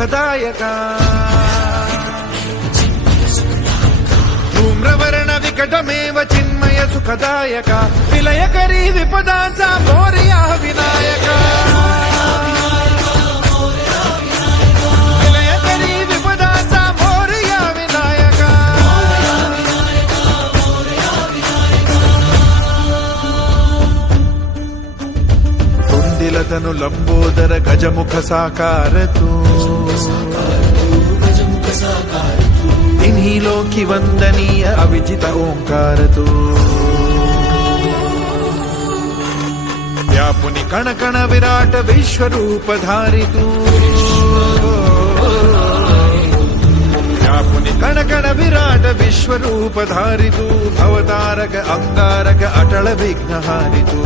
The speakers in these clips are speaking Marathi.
सुखदायका धूम्रवर्ण विकटमेव चिन्मय सुखदायका विलयकरी विपदाचा मोरया विनायका विलयकरी विपदाचा मोरया विनायका कुंदिलतनु लंबोदर गजमुख साकार तू तिन्ही लोकी वंदनीय अविजित ओंकार तू व्यापुनी कण कण विराट विश्वरूप धारी तू व्यापुनी कण कण विराट विश्वरूप धारी तू भवतारक अंगारक अटल विघ्नहारी तू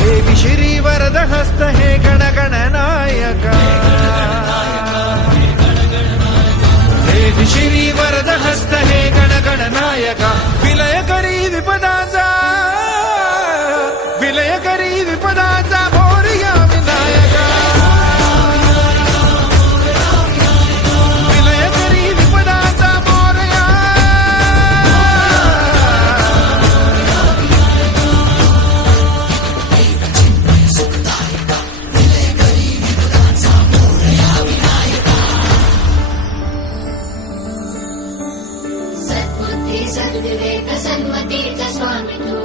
हे श्री वरद हस्त हे गण गण नायका हे श्री वरद हस्त हे गण गण नायका विलयकरी विपदाचा मोरया विनायका विलयकरी विपदाचा मोरया सद्विवेक सन्मतीचा स्वामी तू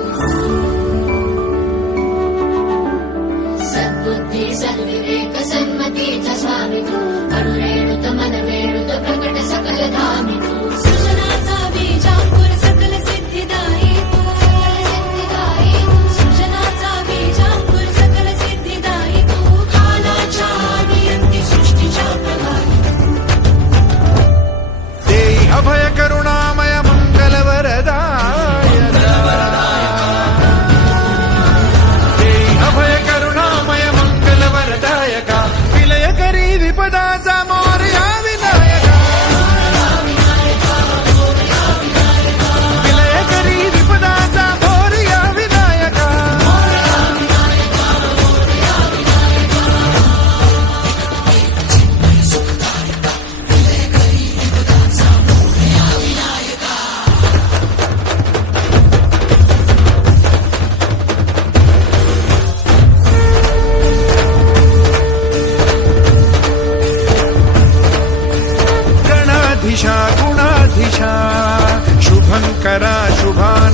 सद्बुद्धी सद्विवेक सन्मतीचा स्वामी तू अणुरेणुत मनवेणुत प्रकट सकल धामी तू सृजनाचा बीजांकुर सकल सिद्धिदायी तू सृजनाचा बीजांकुर सकल सिद्धिदायी तू कालाच्या आदियंती सृष्टीच्या प्रभावी देई अभय करुणामय मंगल वरदायका देई अभय करुणामय मंगल वरदायका विलयकरी विपदाचा मोरया विनायका विलयकरी विपदाचा मोरया विनायका गणाधीशा गुणाधीशा शुभंकरा शुभान